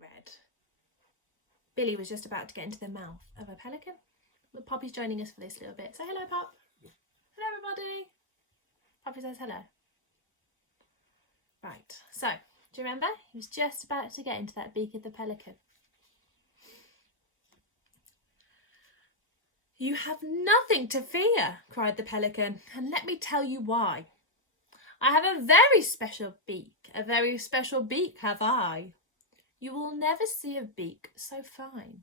red. Billy was just about to get into the mouth of a pelican. But Poppy's joining us for this little bit. Say hello, Pop. Hello, everybody. Poppy says hello. Right, so, do you remember? He was just about to get into that beak of the pelican. You have nothing to fear, cried the pelican, and let me tell you why. I have a very special beak have I. You will never see a beak so fine.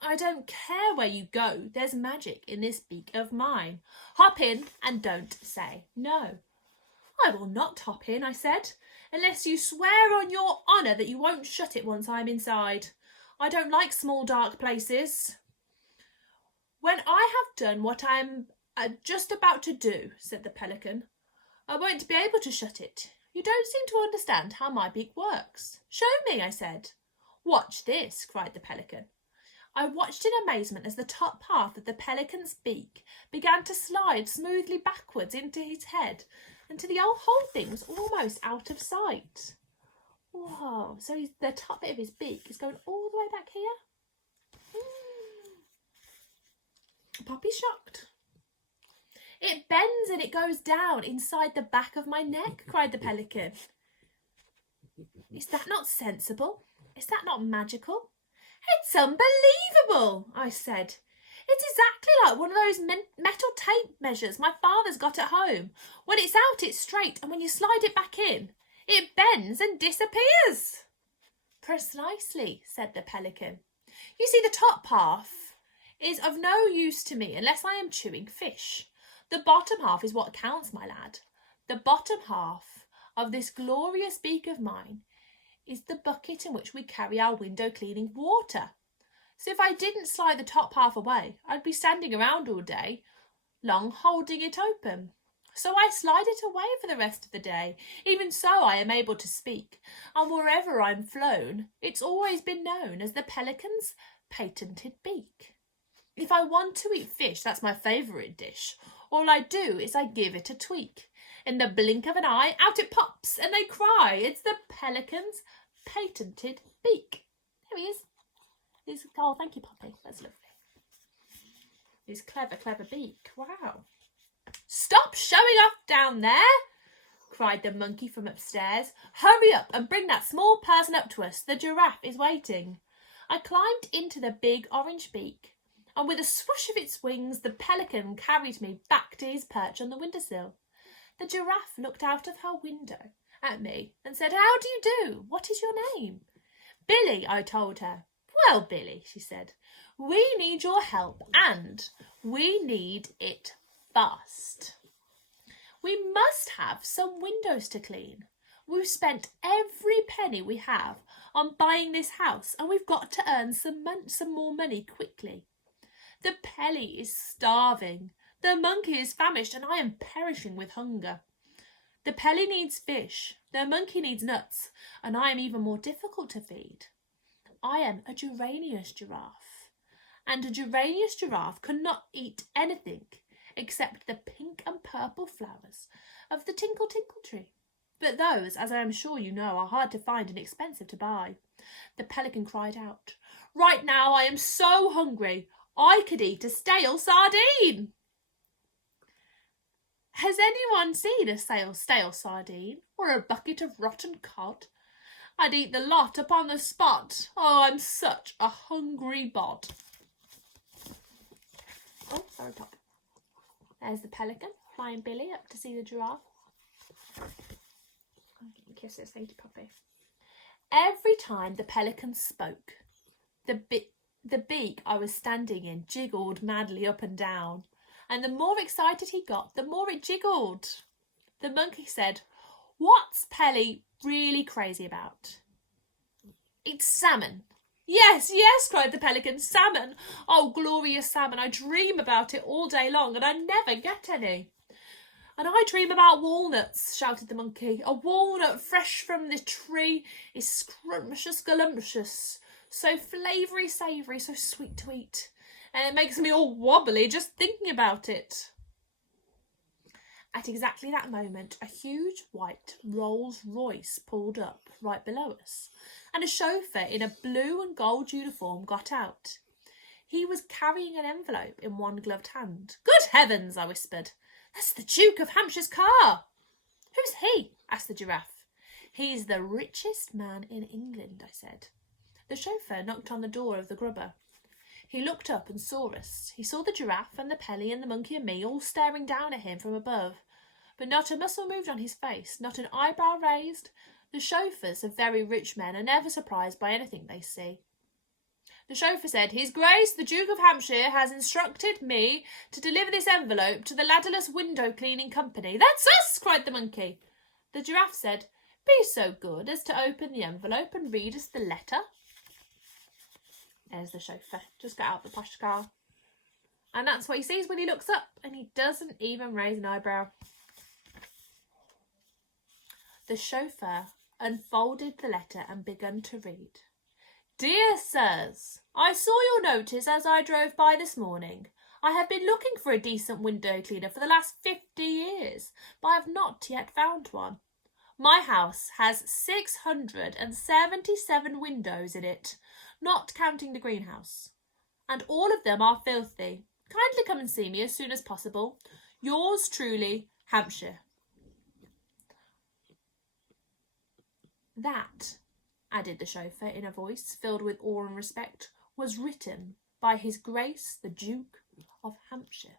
I don't care where you go, there's magic in this beak of mine. Hop in and don't say no. I will not hop in, I said, unless you swear on your honour that you won't shut it once I'm inside. I don't like small dark places. When I have done what I'm just about to do, said the pelican, I won't be able to shut it. You don't seem to understand how my beak works. Show me, I said. Watch this, cried the pelican. I watched in amazement as the top half of the pelican's beak began to slide smoothly backwards into his head until the whole thing was almost out of sight. Whoa, so the top bit of his beak is going all the way back here? Poppy's shocked. It bends and it goes down inside the back of my neck, cried the pelican. Is that not sensible? Is that not magical? It's unbelievable, I said. It's exactly like one of those metal tape measures my father's got at home. When it's out, it's straight, and when you slide it back in, it bends and disappears. Precisely, said the pelican. You see, the top half is of no use to me unless I am chewing fish. The bottom half is what counts, my lad. The bottom half of this glorious beak of mine is the bucket in which we carry our window cleaning water. So if I didn't slide the top half away, I'd be standing around all day long holding it open. So I slide it away for the rest of the day. Even so, I am able to speak, and wherever I'm flown, it's always been known as the pelican's patented beak. If I want to eat fish, that's my favourite dish. All I do is I give it a tweak. In the blink of an eye, out it pops, and they cry. It's the pelican's patented beak. There he is. Oh, thank you, Poppy. That's lovely. His clever, clever beak. Wow. Stop showing off down there, cried the monkey from upstairs. Hurry up and bring that small person up to us. The giraffe is waiting. I climbed into the big orange beak, and with a swoosh of its wings, the pelican carried me back to his perch on the windowsill. The giraffe looked out of her window at me and said, How do you do? What is your name? Billy, I told her. Well, Billy, she said, we need your help, and we need it fast. We must have some windows to clean. We've spent every penny we have on buying this house, and we've got to earn some more money quickly. The Pelly is starving. The monkey is famished, and I am perishing with hunger. The Pelly needs fish. The monkey needs nuts, and I am even more difficult to feed. I am a geranious giraffe, and a geranious giraffe cannot eat anything except the pink and purple flowers of the tinkle tinkle tree. But those, as I am sure you know, are hard to find and expensive to buy. The pelican cried out, Right now I am so hungry, I could eat a stale sardine. Has anyone seen a stale sardine or a bucket of rotten cod? I'd eat the lot upon the spot. Oh, I'm such a hungry bod. Oh, sorry, Pop. There's the pelican flying Billy up to see the giraffe. Kisses, thank you, Poppy. Every time the pelican spoke, the beak I was standing in jiggled madly up and down, and the more excited he got, the more it jiggled. The monkey said, What's Pelly really crazy about? It's salmon. Yes, yes, cried the pelican, salmon. Oh, glorious salmon. I dream about it all day long, and I never get any. And I dream about walnuts, shouted the monkey. A walnut fresh from the tree is scrumptious-galumptious, so flavoury, savoury, so sweet to eat. And it makes me all wobbly just thinking about it. At exactly that moment, a huge white Rolls Royce pulled up right below us, and a chauffeur in a blue and gold uniform got out. He was carrying an envelope in one gloved hand. "Good heavens," I whispered. "That's the Duke of Hampshire's car." "Who's he?" asked the Giraffe. "He's the richest man in England," I said. The chauffeur knocked on the door of the grubber. He looked up and saw us. He saw the Giraffe and the Pelly and the Monkey and me all staring down at him from above. But not a muscle moved on his face, not an eyebrow raised. The chauffeurs of very rich men are never surprised by anything they see. The chauffeur said, "His Grace, the Duke of Hampshire, has instructed me to deliver this envelope to the Ladderless Window Cleaning Company." "That's us!" cried the monkey. The Giraffe said, "Be so good as to open the envelope and read us the letter." There's the chauffeur. Just got out the posh car. And that's what he sees when he looks up, and he doesn't even raise an eyebrow. The chauffeur unfolded the letter and began to read. "Dear Sirs, I saw your notice as I drove by this morning. I have been looking for a decent window cleaner for the last 50 years, but I have not yet found one. My house has 677 windows in it, not counting the greenhouse, and all of them are filthy. Kindly come and see me as soon as possible. Yours truly, Hampshire." "That," added the chauffeur in a voice filled with awe and respect, "was written by His Grace the Duke of Hampshire,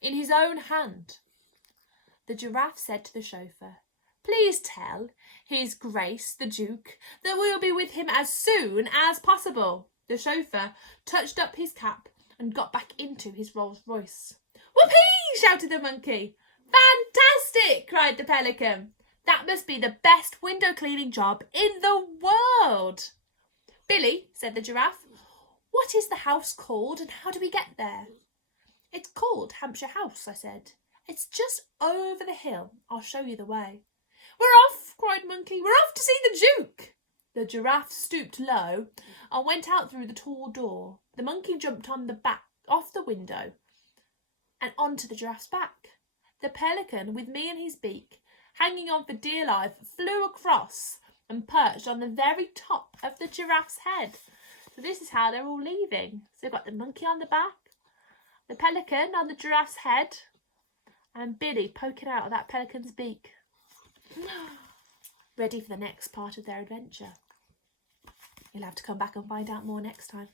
in his own hand." The Giraffe said to the chauffeur, "Please tell His Grace the Duke that we will be with him as soon as possible." The chauffeur touched up his cap and got back into his Rolls Royce. "Whoopee!" shouted the monkey. "Fantastic!" cried the pelican. "That must be the best window cleaning job in the world." "Billy," said the Giraffe, "what is the house called and how do we get there?" "It's called Hampshire House," I said. "It's just over the hill. I'll show you the way." "We're off!" cried Monkey. "We're off to see the Duke." The Giraffe stooped low and went out through the tall door. The monkey jumped on the back off the window and onto the Giraffe's back. The pelican, with me in his beak, hanging on for dear life, flew across and perched on the very top of the Giraffe's head. So this is how they're all leaving. So we've got the monkey on the back, the pelican on the Giraffe's head, and Billy poking out of that pelican's beak. Ready for the next part of their adventure. You'll have to come back and find out more next time.